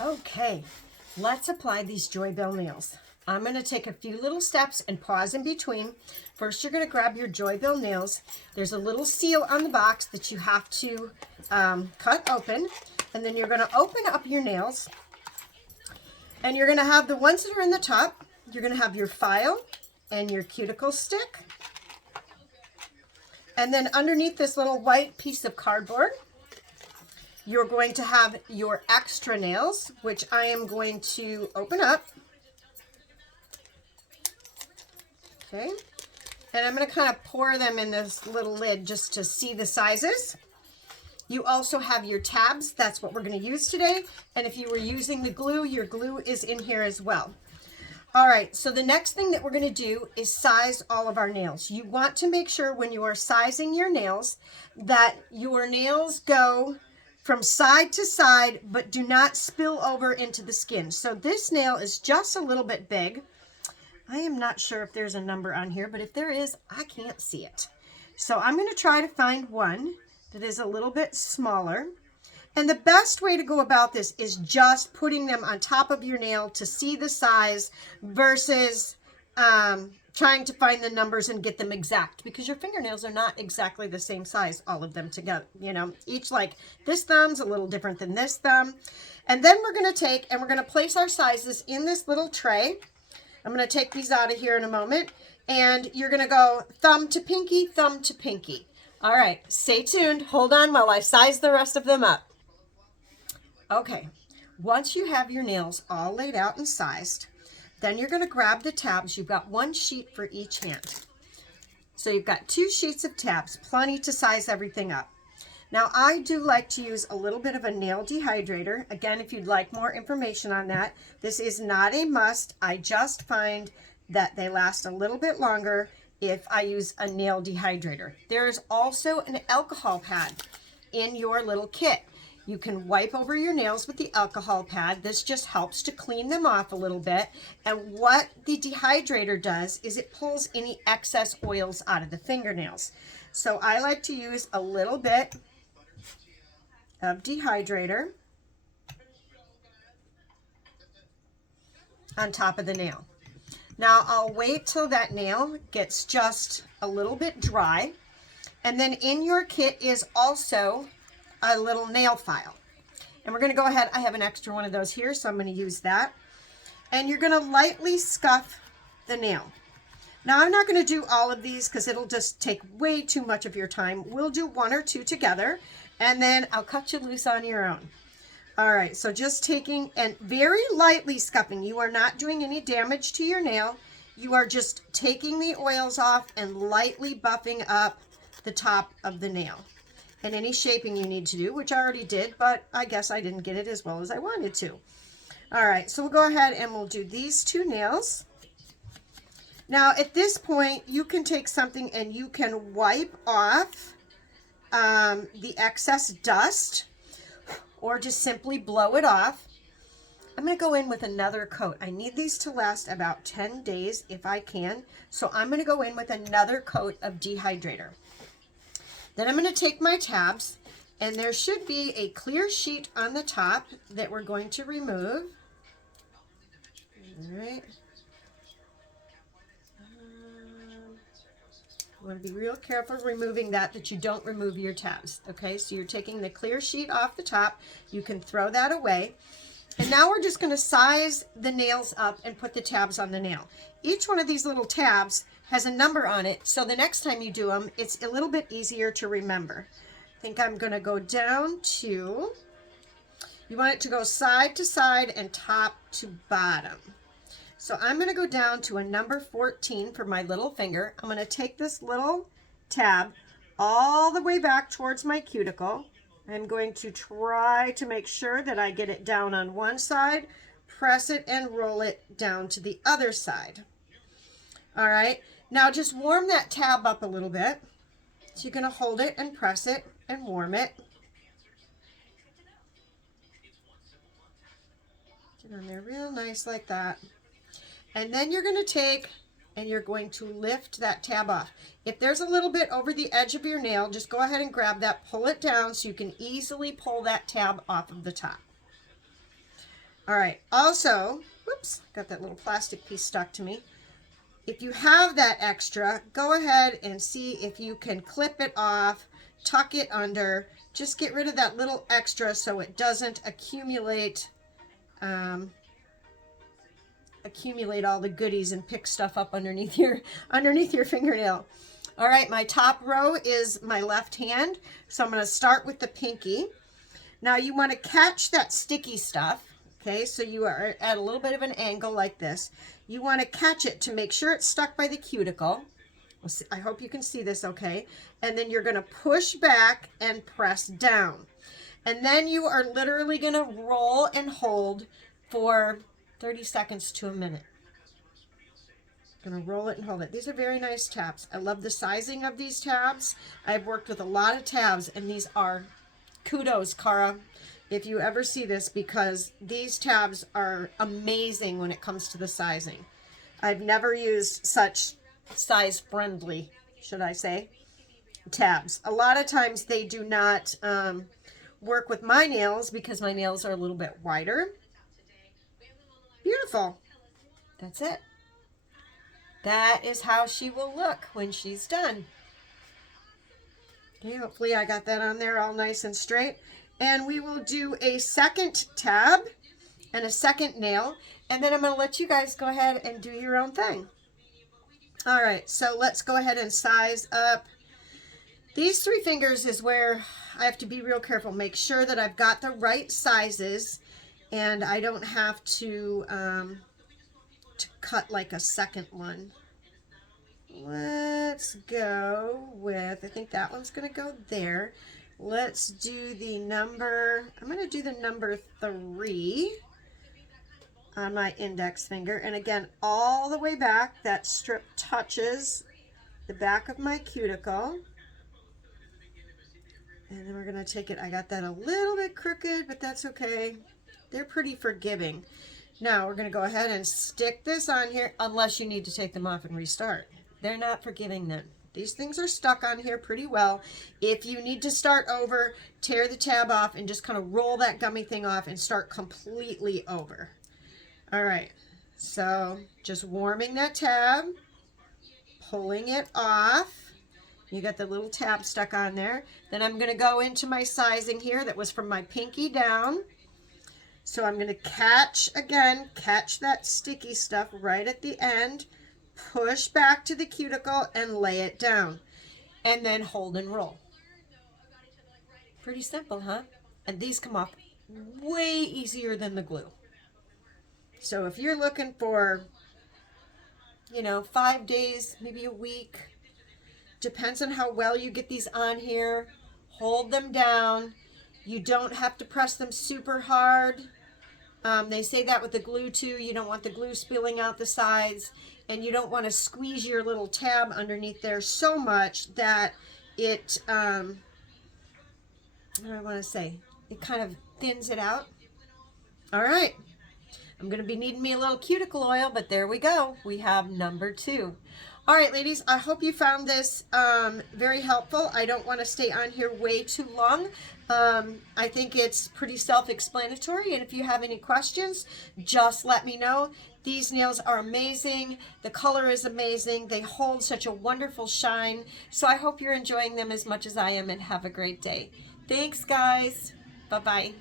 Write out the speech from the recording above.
Okay, let's apply these Joy Belle nails. I'm going to take a few little steps and pause in between. First, you're going to grab your Joy Belle nails. There's a little seal on the box that you have to cut open. And then you're going to open up your nails. And you're going to have the ones that are in the top. You're going to have your file and your cuticle stick. And then underneath this little white piece of cardboard, you're going to have your extra nails, which I am going to open up. Okay. And I'm going to kind of pour them in this little lid just to see the sizes. You also have your tabs. That's what we're going to use today. And if you were using the glue, your glue is in here as well. All right, so the next thing that we're going to do is size all of our nails. You want to make sure when you are sizing your nails that your nails go from side to side, but do not spill over into the skin. So this nail is just a little bit big. I am not sure if there's a number on here, but if there is, I can't see it. So I'm going to try to find one that is a little bit smaller. And the best way to go about this is just putting them on top of your nail to see the size versus trying to find the numbers and get them exact, because your fingernails are not exactly the same size, all of them together. You know, each, like this thumb's a little different than this thumb. And then we're going to take and we're going to place our sizes in this little tray. I'm going to take these out of here in a moment. And you're going to go thumb to pinky, thumb to pinky. All right, stay tuned. Hold on while I size the rest of them up. Okay, once you have your nails all laid out and sized, then you're going to grab the tabs. You've got one sheet for each hand. So you've got 2 sheets of tabs, plenty to size everything up. Now, I do like to use a little bit of a nail dehydrator. Again, if you'd like more information on that, this is not a must. I just find that they last a little bit longer if I use a nail dehydrator. There's also an alcohol pad in your little kit. You can wipe over your nails with the alcohol pad. This just helps to clean them off a little bit. And what the dehydrator does is it pulls any excess oils out of the fingernails. So I like to use a little bit of dehydrator on top of the nail. Now I'll wait till that nail gets just a little bit dry. And then in your kit is also a little nail file. And we're going to go ahead. I have an extra one of those here, so I'm going to use that. And you're going to lightly scuff the nail. Now I'm not going to do all of these because it'll just take way too much of your time. We'll do 1 or 2 together, and then I'll cut you loose on your own. All right, so just taking and very lightly scuffing. You are not doing any damage to your nail. You are just taking the oils off and lightly buffing up the top of the nail. And any shaping you need to do, which I already did, but I guess I didn't get it as well as I wanted to. All right, so we'll go ahead and we'll do these 2 nails. Now, at this point, you can take something and you can wipe off the excess dust, or just simply blow it off. I'm going to go in with another coat. I need these to last about 10 days if I can, so I'm going to go in with another coat of dehydrator. Then I'm going to take my tabs, and there should be a clear sheet on the top that we're going to remove. All right. You want to be real careful removing that you don't remove your tabs. Okay, so you're taking the clear sheet off the top. You can throw that away. And now we're just going to size the nails up and put the tabs on the nail. Each one of these little tabs has a number on it, so the next time you do them, it's a little bit easier to remember. I think I'm going to go down to, you want it to go side to side and top to bottom. So I'm going to go down to a number 14 for my little finger. I'm going to take this little tab all the way back towards my cuticle. I'm going to try to make sure that I get it down on one side, press it and roll it down to the other side. All right, now just warm that tab up a little bit. So you're going to hold it and press it and warm it. Get on there real nice like that. And then you're going to take and you're going to lift that tab off. If there's a little bit over the edge of your nail, just go ahead and grab that, pull it down so you can easily pull that tab off of the top. All right, also, whoops, got that little plastic piece stuck to me. If you have that extra, go ahead and see if you can clip it off, tuck it under, just get rid of that little extra so it doesn't accumulate all the goodies and pick stuff up underneath your fingernail. All right, my top row is my left hand, so I'm going to start with the pinky. Now you want to catch that sticky stuff. Okay, so you are at a little bit of an angle like this. You want to catch it to make sure it's stuck by the cuticle. I hope you can see this okay. And then you're going to push back and press down. And then you are literally going to roll and hold for 30 seconds to a minute. Going to roll it and hold it. These are very nice tabs. I love the sizing of these tabs. I've worked with a lot of tabs, and these are kudos, Cara, if you ever see this, because these tabs are amazing when it comes to the sizing. I've never used such size-friendly, should I say, tabs. A lot of times they do not work with my nails because my nails are a little bit wider. Beautiful. That's it. That is how she will look when she's done. Okay, hopefully I got that on there all nice and straight. And we will do a second tab and a second nail, and then I'm going to let you guys go ahead and do your own thing. All right, so let's go ahead and size up. These 3 fingers is where I have to be real careful. Make sure that I've got the right sizes, and I don't have to cut like a second one. Let's go with, I think that one's going to go there. Let's do the number, I'm going to do the number 3 on my index finger. And again, all the way back, that strip touches the back of my cuticle. And then we're going to take it, I got that a little bit crooked, but that's okay. They're pretty forgiving. Now we're going to go ahead and stick this on here, unless you need to take them off and restart. They're not forgiving then. These things are stuck on here pretty well. If you need to start over, tear the tab off and just kind of roll that gummy thing off and start completely over. All right, so just warming that tab, pulling it off. You got the little tab stuck on there. Then I'm going to go into my sizing here that was from my pinky down. So I'm going to catch that sticky stuff right at the end. Push back to the cuticle and lay it down, and then hold and roll. Pretty simple, huh? And these come off way easier than the glue. So if you're looking for, 5 days, maybe a week, depends on how well you get these on here. Hold them down. You don't have to press them super hard. They say that with the glue too. You don't want the glue spilling out the sides. And you don't want to squeeze your little tab underneath there so much that it, what do I want to say? It kind of thins it out. All right. I'm going to be needing me a little cuticle oil, but there we go. We have number 2. All right, ladies, I hope you found this very helpful. I don't want to stay on here way too long. I think it's pretty self-explanatory, and if you have any questions, just let me know. These nails are amazing. The color is amazing. They hold such a wonderful shine. So I hope you're enjoying them as much as I am, and have a great day. Thanks, guys. Bye-bye.